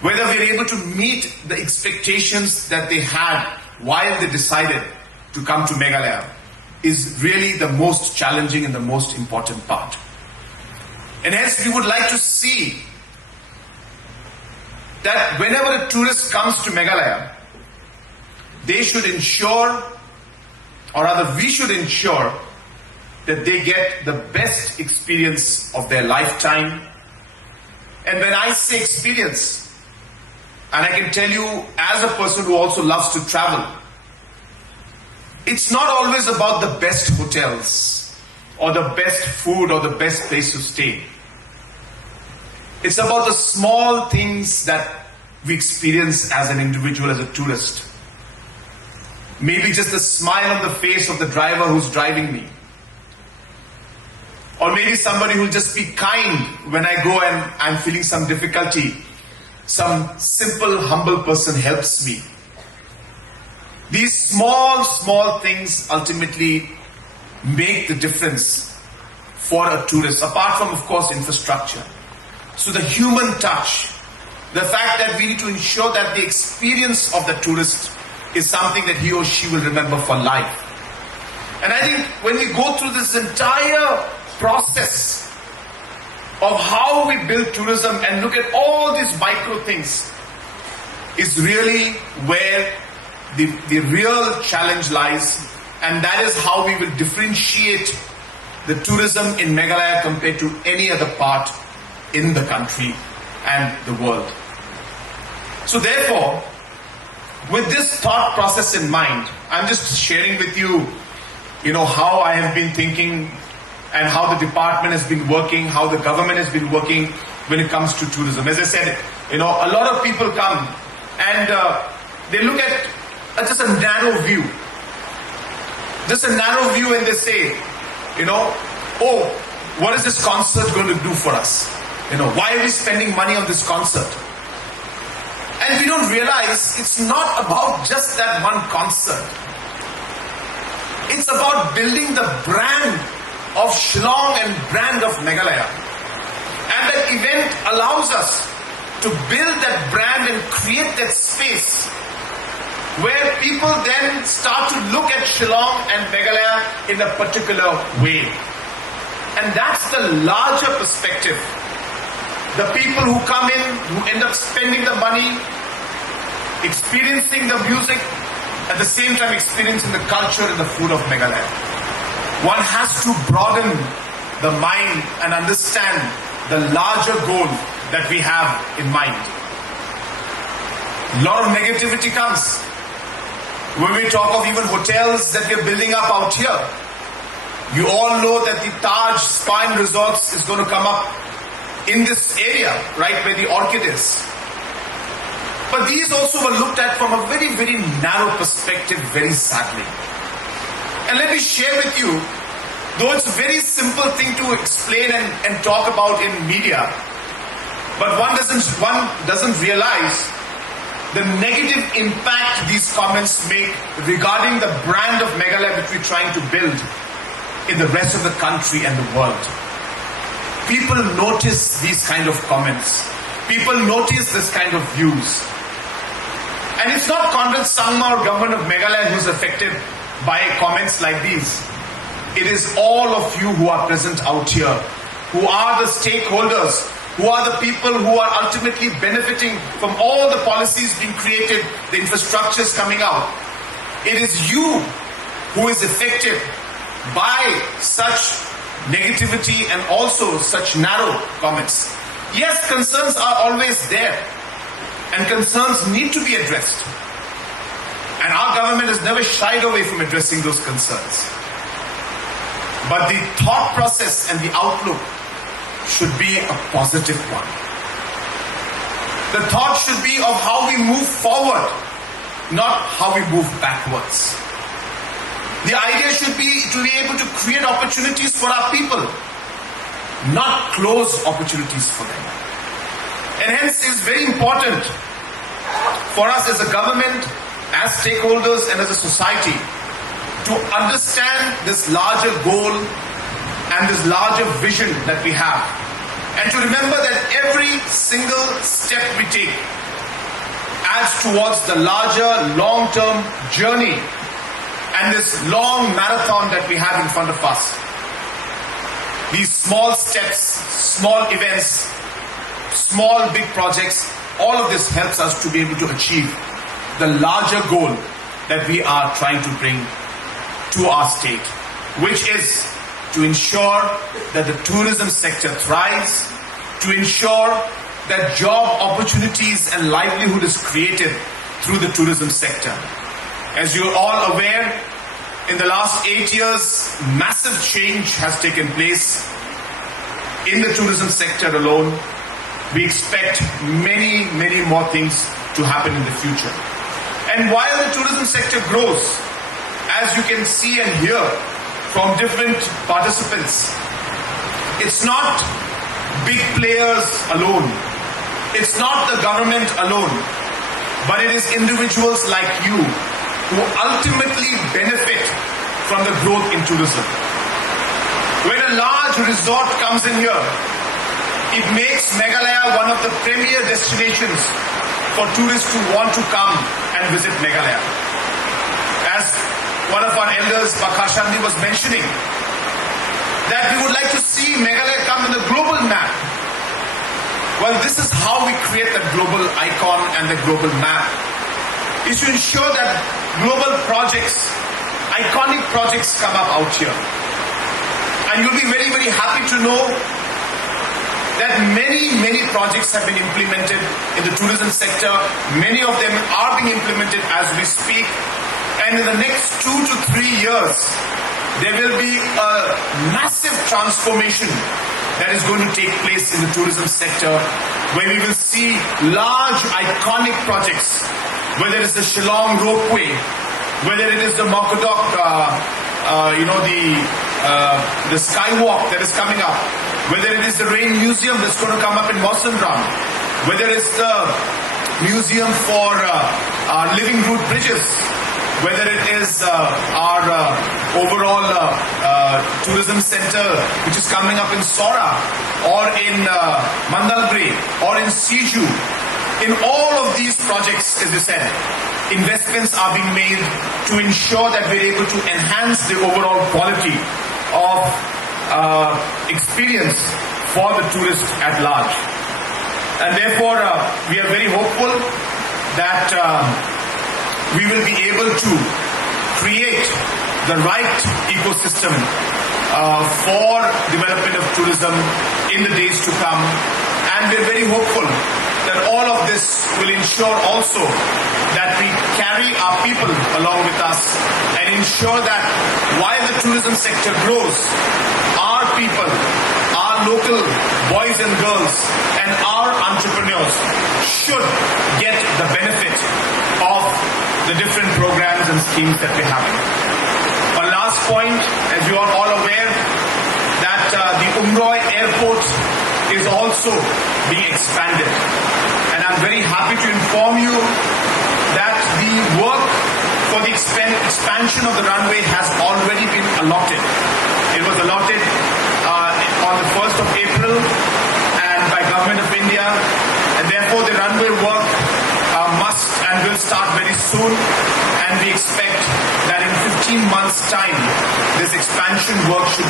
whether we're able to meet the expectations that they had while they decided to come to Meghalaya is really the most challenging and the most important part. And hence we would like to see that whenever a tourist comes to Meghalaya, they should ensure, or rather we should ensure, that they get the best experience of their lifetime. And when I say experience, and I can tell you as a person who also loves to travel, it's not always about the best hotels or the best food or the best place to stay. It's about the small things that we experience as an individual, as a tourist. Maybe just the smile on the face of the driver who's driving me. Or maybe somebody who'll just be kind when I go and I'm feeling some difficulty. Some simple, humble person helps me. These small things ultimately make the difference for a tourist, apart from, of course, infrastructure. So the human touch, the fact that we need to ensure that the experience of the tourist is something that he or she will remember for life. And I think when we go through this entire process of how we build tourism and look at all these micro things, is really where the real challenge lies, and that is how we will differentiate the tourism in Meghalaya compared to any other part in the country and the world. So therefore, with this thought process in mind, I'm just sharing with you, how I have been thinking and how the department has been working, how the government has been working when it comes to tourism. As I said, a lot of people come and they look at just a narrow view. Just a narrow view, and they say, oh, what is this concert going to do for us? Why are we spending money on this concert? And we don't realize it's not about just that one concert. It's about building the brand of Shillong and brand of Meghalaya. And the event allows us to build that brand and create that space where people then start to look at Shillong and Meghalaya in a particular way. And that's the larger perspective. The people who come in, who end up spending the money, experiencing the music, at the same time experiencing the culture and the food of Meghalaya. One has to broaden the mind and understand the larger goal that we have in mind. A lot of negativity comes when we talk of even hotels that we're building up out here. You all know that the Taj Spa and Resorts is going to come up in this area, right where the Orchid is. But these also were looked at from a very, very narrow perspective, very sadly. And let me share with you, though it's a very simple thing to explain and talk about in media, but one doesn't realize the negative impact these comments make regarding the brand of Meghalaya which we're trying to build in the rest of the country and the world. People notice these kind of comments. People notice this kind of views. And it's not Conrad, Sangma or government of Meghalaya who's affected by comments like these. It is all of you who are present out here, who are the stakeholders, who are the people who are ultimately benefiting from all the policies being created, the infrastructures coming out. It is you who is affected by such negativity and also such narrow comments. Yes, concerns are always there, and concerns need to be addressed. And our government has never shied away from addressing those concerns. But the thought process and the outlook should be a positive one. The thought should be of how we move forward, not how we move backwards. The idea should be to be able to create opportunities for our people, not close opportunities for them. And hence it is very important for us as a government, as stakeholders and as a society to understand this larger goal and this larger vision that we have. And to remember that every single step we take adds towards the larger long-term journey and this long marathon that we have in front of us. These small steps, small events, small big projects, all of this helps us to be able to achieve the larger goal that we are trying to bring to our state, which is to ensure that the tourism sector thrives, to ensure that job opportunities and livelihood is created through the tourism sector. As you are all aware, in the last 8 years, massive change has taken place in the tourism sector alone. We expect many, many more things to happen in the future. And while the tourism sector grows, as you can see and hear from different participants, it's not big players alone. It's not the government alone, but it is individuals like you who ultimately benefit from the growth in tourism. When a large resort comes in here, it makes Meghalaya one of the premier destinations for tourists who want to come and visit Meghalaya. As one of our elders, Bakashandi, was mentioning, that we would like to see Meghalaya come on the global map. Well, this is how we create that global icon and the global map, is to ensure that global projects, iconic projects come up out here. And you'll be very, very happy to know that many, many projects have been implemented in the tourism sector. Many of them are being implemented as we speak. And in the next 2 to 3 years, there will be a massive transformation that is going to take place in the tourism sector, where we will see large iconic projects, whether it is the Shillong ropeway, whether it is the Mokkodok, the skywalk that is coming up, whether it is the rain museum that's going to come up in Mawsumram, whether it's the museum for living root bridges, whether it is our overall tourism center which is coming up in Sora or in Mandalgre or in Siju. In all of these projects, as I said, investments are being made to ensure that we're able to enhance the overall quality of experience for the tourist at large. And therefore, we are very hopeful that we will be able to create the right ecosystem for development of tourism in the days to come. And we're very hopeful that all of this will ensure also that we carry our people along with us and ensure that while the tourism sector grows, our people, our local boys and girls and our entrepreneurs should get the benefit of the different programs and schemes that we have. One last point, as you are all aware, that the Umroi airport is also being expanded. And I'm very happy to inform you that the work for the expansion of the runway has already been allotted. It was allotted on the 1st of April and by Government of India, and therefore the runway work must and will start very soon, and we expect that in 15 months' time this expansion work should be